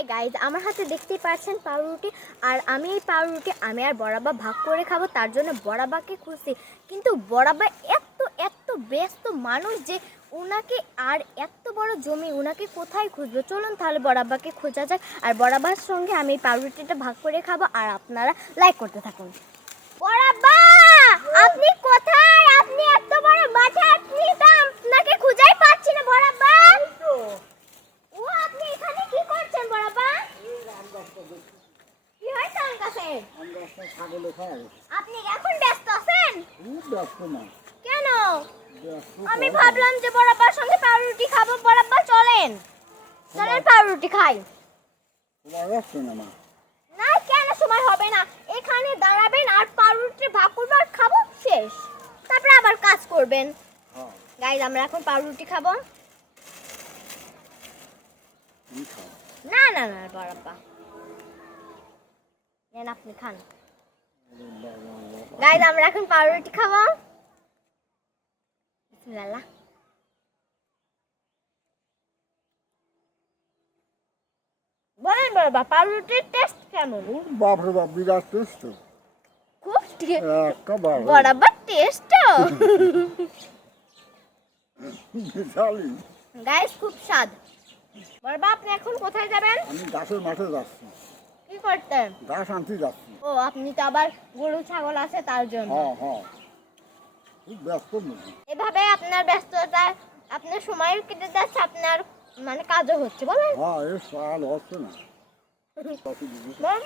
Hi guys, আমার হাতে দেখতেই পাচ্ছেন পাউরুটি। আর আমি এই পাউরুটি আমি আর বড়াবা ভাগ করে খাবো, তার জন্য বড়াবাকে খুঁজছি। কিন্তু বড়াবা এত এত ব্যস্ত মানুষ যে ওনাকে আর এত বড় জমি ওনাকে কোথায় খুঁজবো। চলুন তাহলে বড়াবাকে খোঁজা যাক। আর বড়াবার সঙ্গে আমি এই পাউরুটিটা ভাগ করে খাবো, আর আপনারা লাইক করতে থাকুন। বড়াবা, আপনি কোথায়? আপনি এত বড় মাঠে, আপনি তো আপনাকে খুঁজেই পাচ্ছি না বড়াবা। ও আপনি এখানে কি করছেন বড়াবা? কি হয়েছে আমার কাছে? আপনি এখন ব্যস্ত আছেন? কেন? আমি ভাবলাম যে বড়াবার সঙ্গে পাউরুটি খাবো। বড়াবা চলেন চলেন পাউরুটি খাই। না কেন সময় হবে না, এখানে দাঁড়াবেন আর পাউরুটি ভাগ করবো আর খাবো, শেষ। তারপরে আবার কাজ করবেন। গাইজ, আমরা এখন পাউরুটি খাবো। না না না বড়াব্বা, নেন আপনি খান। গাইজ, আমরা এখন পাউরুটি খাবো। বিসমিল্লাহ। বলেন বড়াব্বা, পাউরুটির টেস্ট কেমন? বাপরে বাপ, বিরাট টেস্ট। খুব একেবারে বড়াব্বা টেস্ট। বিশালই। গাইজ, খুব স্বাদ। বড়াব্বা, আপনি এখন কোথায় যাবেন? আমি গাছের মাঠে যাচ্ছি, কি করতে? গাছ আনতে যাচ্ছি। ও, আপনি তো আবার গরু ছাগল আছে তার জন্য। হ্যাঁ হ্যাঁ, খুব ব্যস্ত নাকি? এভাবে আপনার ব্যস্ততা, আপনার সময় কেটে যাচ্ছে, আপনার মানে কাজও হচ্ছে। বলেন হ্যাঁ, এর সাল হচ্ছে না। বলেন,